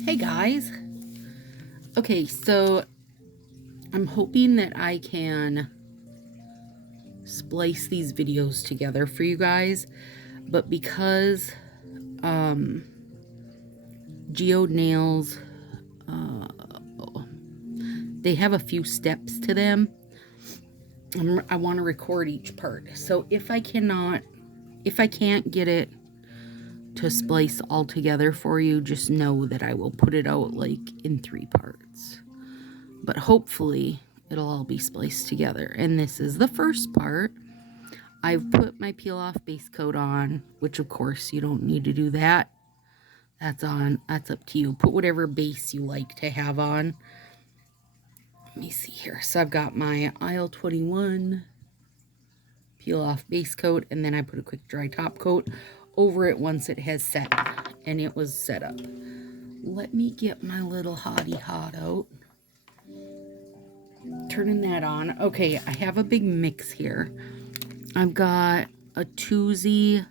Hey guys. Okay, so I'm hoping that I can splice these videos together for you guys, but because geode nails, they have a few steps to them. I want to record each part. So if I can't get it to splice all together for you, just know that I will put it out like in 3 parts. But hopefully it'll all be spliced together. And this is the first part. I've put my peel off base coat on, which of course you don't need to do that. That's up to you. Put whatever base you like to have on. Let me see here. So I've got my aisle 21 peel off base coat, and then I put a quick dry top coat over it once it has set, and it was set up. Let me get my little hottie hot out. Turning that on. Okay, I have a big mix here. I've got a twosie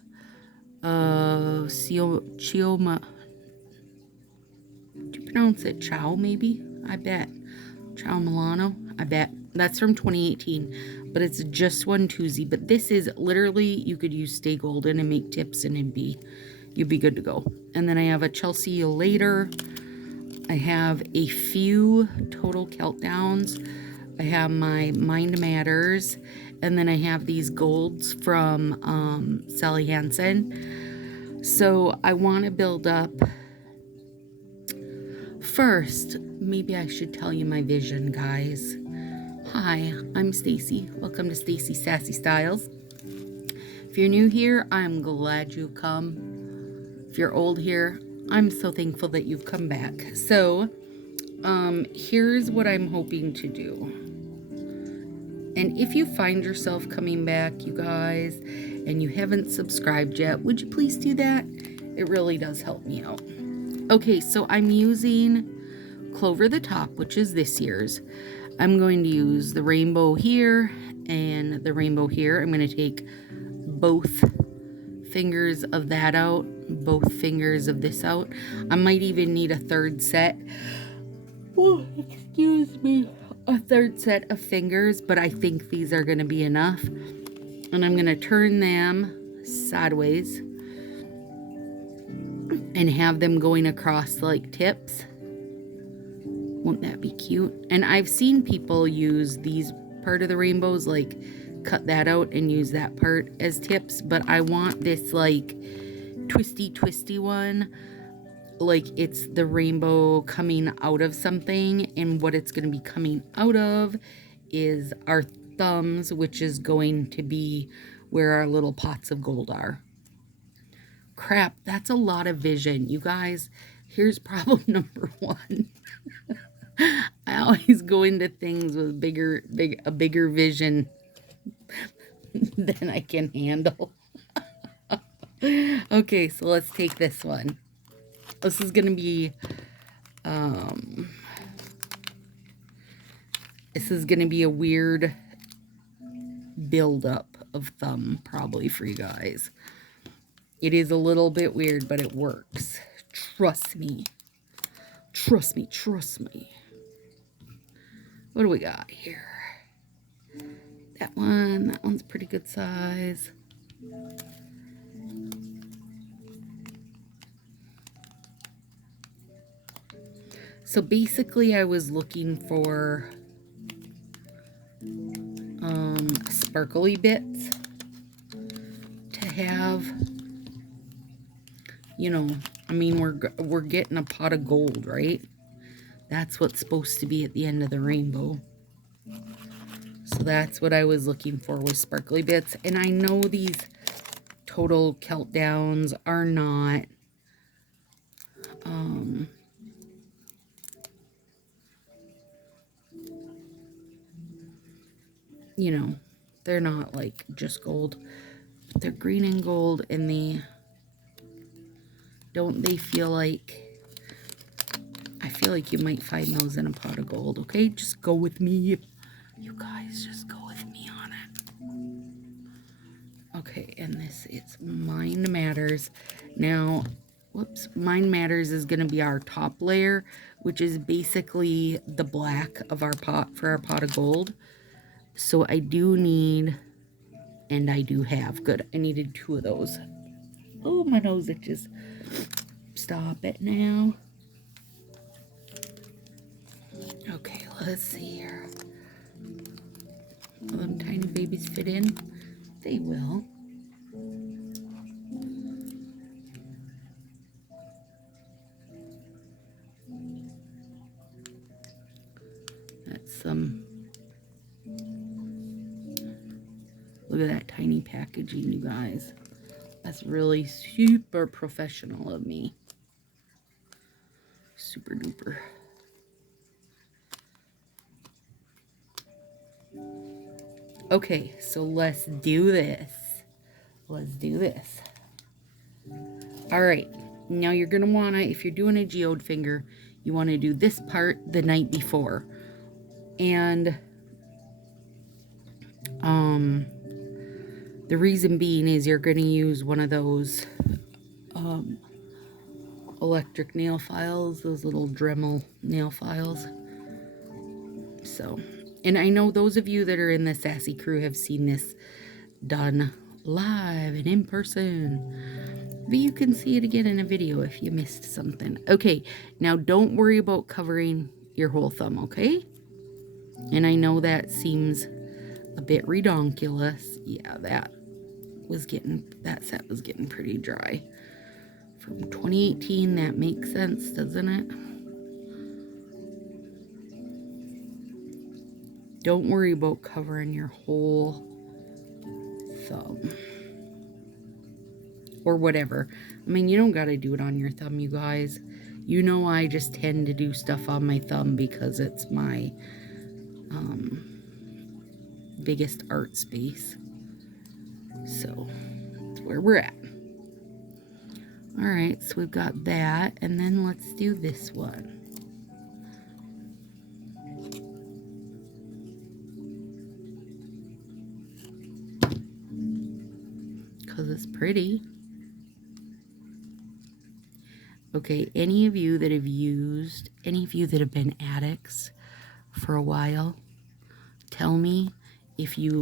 of Chioma. Do you pronounce it Chow, maybe? I bet. Chow Milano? I bet. That's from 2018. But it's just one twosie. But this is literally, you could use Stay Golden and make tips and you'd be good to go. And then I have a Chelsea later. I have a few total Keltdowns. I have my Mind Matters, and then I have these golds from Sally Hansen. So I want to build up. First, maybe I should tell you my vision, guys. Hi, I'm Stacy. Welcome to Stacy Sassy Styles. If you're new here, I'm glad you've come. If you're old here, I'm so thankful that you've come back. So, here's what I'm hoping to do. And if you find yourself coming back, you guys, and you haven't subscribed yet, would you please do that? It really does help me out. Okay, so I'm using Clover the Top, which is this year's. I'm going to use the rainbow here and the rainbow here. I'm going to take both fingers of that out, both fingers of this out. I might even need a third set. Oh, excuse me. A third set of fingers, but I think these are going to be enough. And I'm going to turn them sideways and have them going across like tips. Won't that be cute? And I've seen people use these part of the rainbows, like cut that out and use that part as tips, but I want this like twisty one, like it's the rainbow coming out of something, and what it's going to be coming out of is our thumbs, which is going to be where our little pots of gold are. Crap, that's a lot of vision, you guys. Here's problem number 1. I always go into things with a bigger vision than I can handle. Okay, so let's take this one. This is going to be, a weird buildup of thumb probably for you guys. It is a little bit weird, but it works. Trust me. Trust me. What do we got here? That one's pretty good size. So basically I was looking for sparkly bits to have, I mean, we're getting a pot of gold, right? That's what's supposed to be at the end of the rainbow. So that's what I was looking for, was sparkly bits. And I know these total Keltdowns are not they're not like just gold, but they're green and gold, and don't they feel like, I feel like you might find those in a pot of gold. Okay, just go with me, you guys, just go with me on it. Okay, and this is Mind Matters. Now whoops, Mind Matters is going to be our top layer, which is basically the black of our pot for our pot of gold. So I do need, and I do have, good, I needed 2 of those. Oh, my nose itches. Stop it now. Okay, let's see here. Will them tiny babies fit in? They will. That's some. Look at that tiny packaging, you guys. That's really super professional of me. Super duper. Okay, so let's do this. Let's do this. All right, now you're gonna wanna, if you're doing a geode finger, you wanna do this part the night before. And the reason being is you're gonna use one of those electric nail files, those little Dremel nail files. So, and I know those of you that are in the Sassy crew have seen this done live and in person, but you can see it again in a video if you missed something. Okay, now don't worry about covering your whole thumb, okay? And I know that seems a bit redonkulous. Yeah, that set was getting pretty dry. From 2018, that makes sense, doesn't it? Don't worry about covering your whole thumb. Or whatever. I mean, you don't got to do it on your thumb, you guys. You know, I just tend to do stuff on my thumb because it's my biggest art space. So, that's where we're at. Alright, so we've got that. And then let's do this one. Because it's pretty. Okay, any of you that have been addicts for a while, tell me if you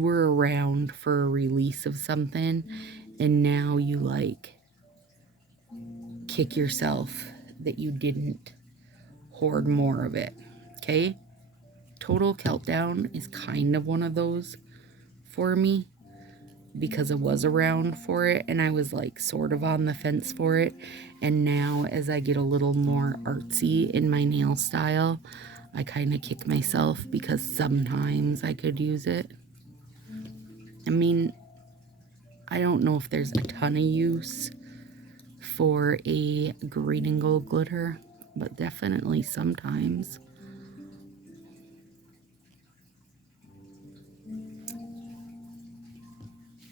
were around for a release of something and now you kick yourself that you didn't hoard more of it. Okay? Total Countdown is kind of one of those for me, because I was around for it and I was sort of on the fence for it. And now as I get a little more artsy in my nail style, I kind of kick myself because sometimes I could use it. I mean, I don't know if there's a ton of use for a green and gold glitter, but definitely sometimes.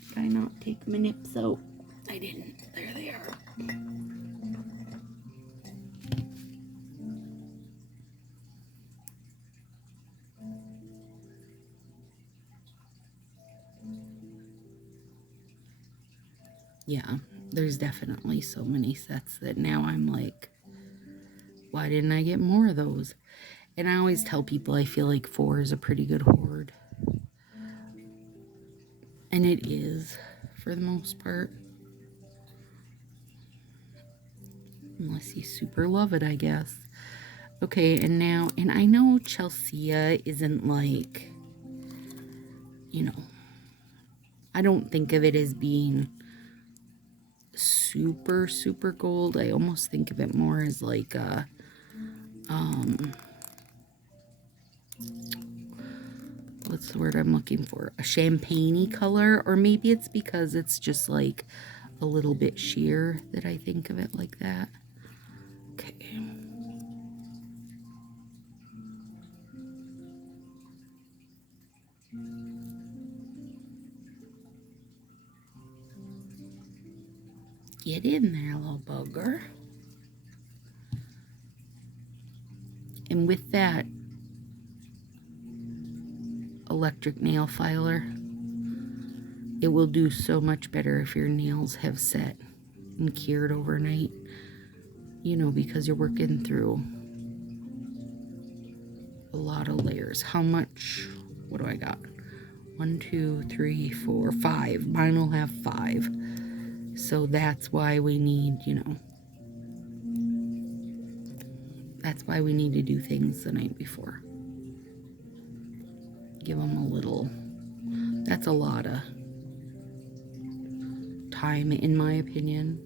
Did I not take my nips out? I didn't. There they are. Yeah, there's definitely so many sets that now I'm like, why didn't I get more of those? And I always tell people I feel like 4 is a pretty good hoard. And it is, for the most part. Unless you super love it, I guess. Okay, and now, and I know Chelsea isn't I don't think of it as being super, super gold. I almost think of it more as what's the word I'm looking for? A champagne-y color, or maybe it's because it's just a little bit sheer that I think of it like that. Okay. Get in there, little bugger. And with that electric nail filer, it will do so much better if your nails have set and cured overnight, you know, because you're working through a lot of layers. How much? What do I got? 1, 2, 3, 4, 5. Mine will have 5. So that's why we need, you know, that's why we need to do things the night before. Give them a little, that's a lot of time in my opinion.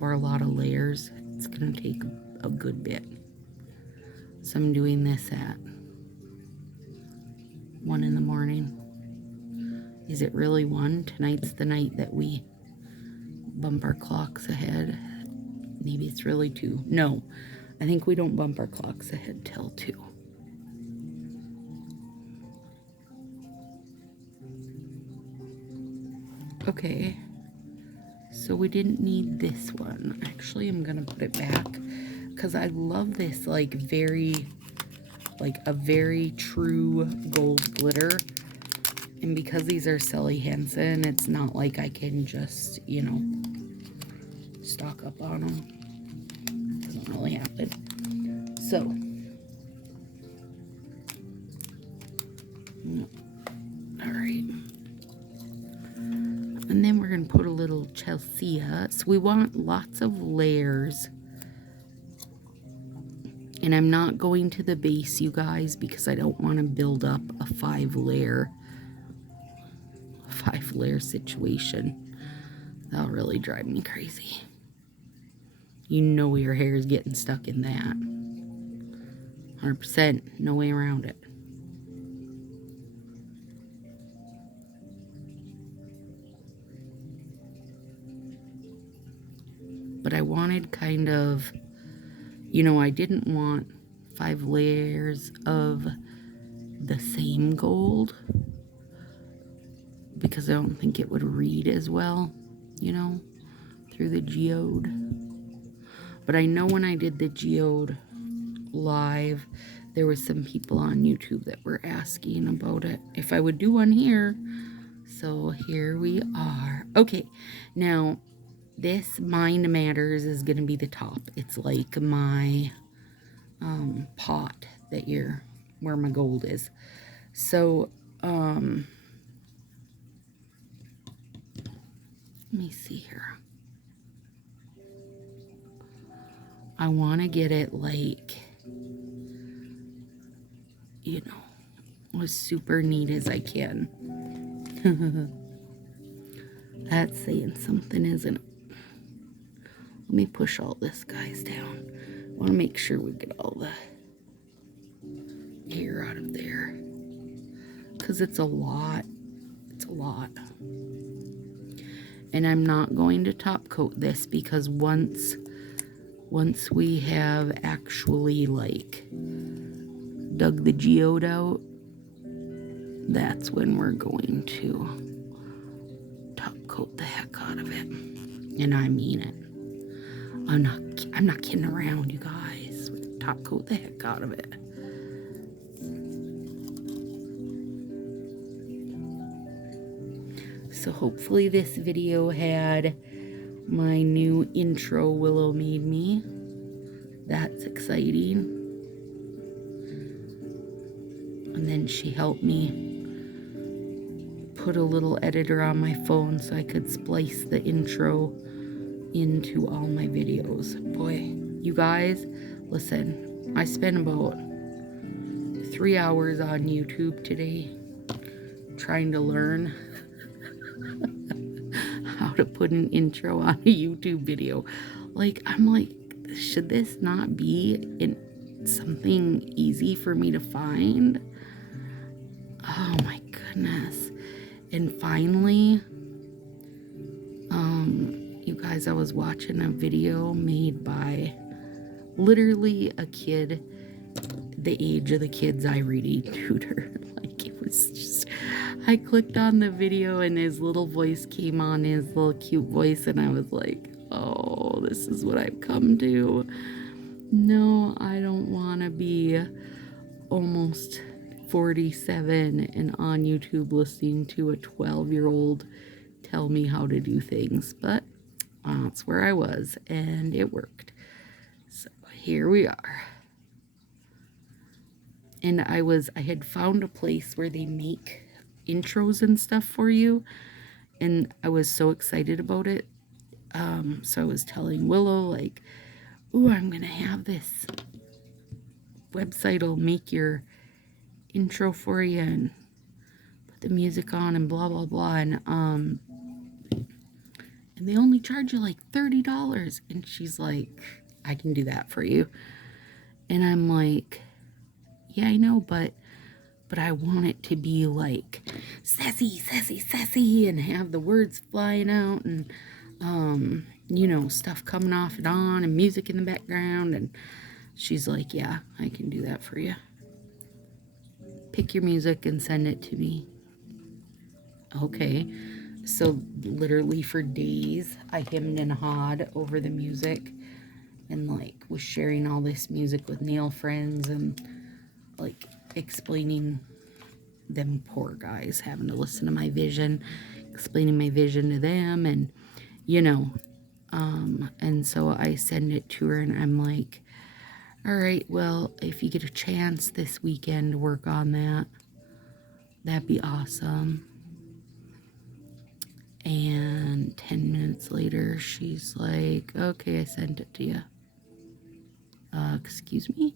Or a lot of layers. It's gonna take a good bit. So I'm doing this at 1 in the morning. Is it really 1? Tonight's the night that we bump our clocks ahead. Maybe it's really 2. No, I think we don't bump our clocks ahead till 2. Okay, so we didn't need this one. Actually, I'm gonna put it back because I love this like a very true gold glitter. And because these are Sally Hansen, it's not like I can just, you know, stock up on them. Doesn't really happen. So, all right. And then we're going to put a little Chelsea. So we want lots of layers. And I'm not going to the base, you guys, because I don't want to build up a 5-layer situation. That'll really drive me crazy. You know your hair is getting stuck in that. 100%, no way around it. But I wanted kind of, you know, I didn't want 5 layers of the same gold because I don't think it would read as well, you know, through the geode. But I know when I did the geode live, there was some people on YouTube that were asking about it, if I would do one here. So here we are. Okay, now this Mind Matters is going to be the top. It's like my pot that where my gold is. So, let me see here. I want to get it like, you know, as super neat as I can. That's saying something, isn't it? Let me push all this, guys, down. I want to make sure we get all the hair out of there. Because it's a lot. It's a lot. And I'm not going to top coat this because once we have actually like dug the geode out, that's when we're going to top coat the heck out of it. And I mean it. I'm not kidding around, you guys. Top coat the heck out of it. So hopefully this video had my new intro Willow made me. That's exciting. And then she helped me put a little editor on my phone so I could splice the intro into all my videos. Boy, you guys, listen, I spent about 3 hours on YouTube today trying to learn how to put an intro on a YouTube video. Like, I'm like, should this not be something easy for me to find? Oh my goodness. And finally, you guys, I was watching a video made by literally a kid the age of the kids I reading tutor. Like, it was just, I clicked on the video and his little voice came on, his little cute voice, and I was like, oh, this is what I've come to. No, I don't want to be almost 47 and on YouTube listening to a 12-year-old tell me how to do things, but that's where I was, and it worked. So here we are. And I had found a place where they make intros and stuff for you, and I was so excited about it. So I was telling Willow, like, ooh, I'm gonna have this website will make your intro for you and put the music on and blah blah blah, and they only charge you like $30. And she's like, I can do that for you. And I'm like, yeah, I know, but I want it to be like sassy, sassy, sassy, and have the words flying out, and you know, stuff coming off and on, and music in the background. And she's like, yeah, I can do that for you. Pick your music and send it to me. Okay. So literally for days, I hemmed and hawed over the music, and like was sharing all this music with nail friends, and like explaining them poor guys having to listen to my vision, explaining my vision to them, and you know, and so I send it to her, and I'm like, all right, well, if you get a chance this weekend to work on that, that'd be awesome. And 10 minutes later, she's like, okay, I sent it to you. Excuse me?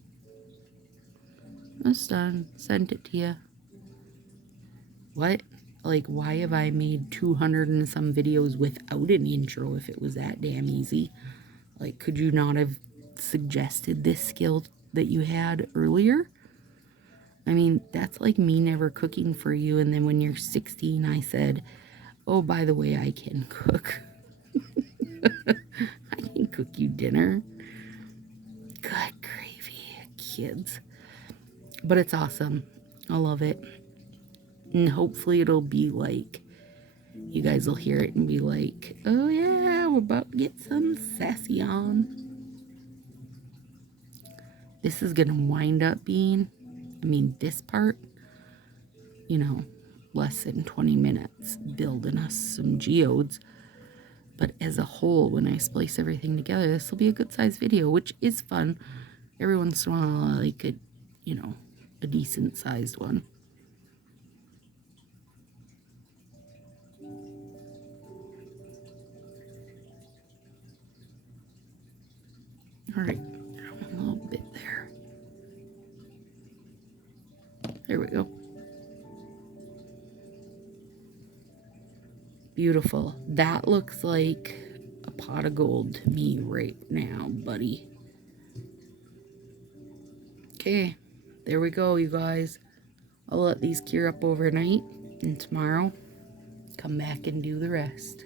That's done. Sent it to you. What? Like, why have I made 200 and some videos without an intro if it was that damn easy? Like, could you not have suggested this skill that you had earlier? I mean, that's like me never cooking for you, and then when you're 16, I said, oh, by the way, I can cook. I can cook you dinner. Good gravy, kids. But it's awesome. I love it. And hopefully it'll be like, you guys will hear it and be like, oh yeah, we're about to get some sassy on. This is going to wind up being, this part, you know, less than 20 minutes building us some geodes. But as a whole, when I splice everything together, this will be a good sized video, which is fun. Every once in a while, I like it, you know, a decent sized one. All right, a little bit there. There we go. Beautiful. That looks like a pot of gold to me right now, buddy. Okay, there we go, you guys. I'll let these cure up overnight, and tomorrow, come back and do the rest.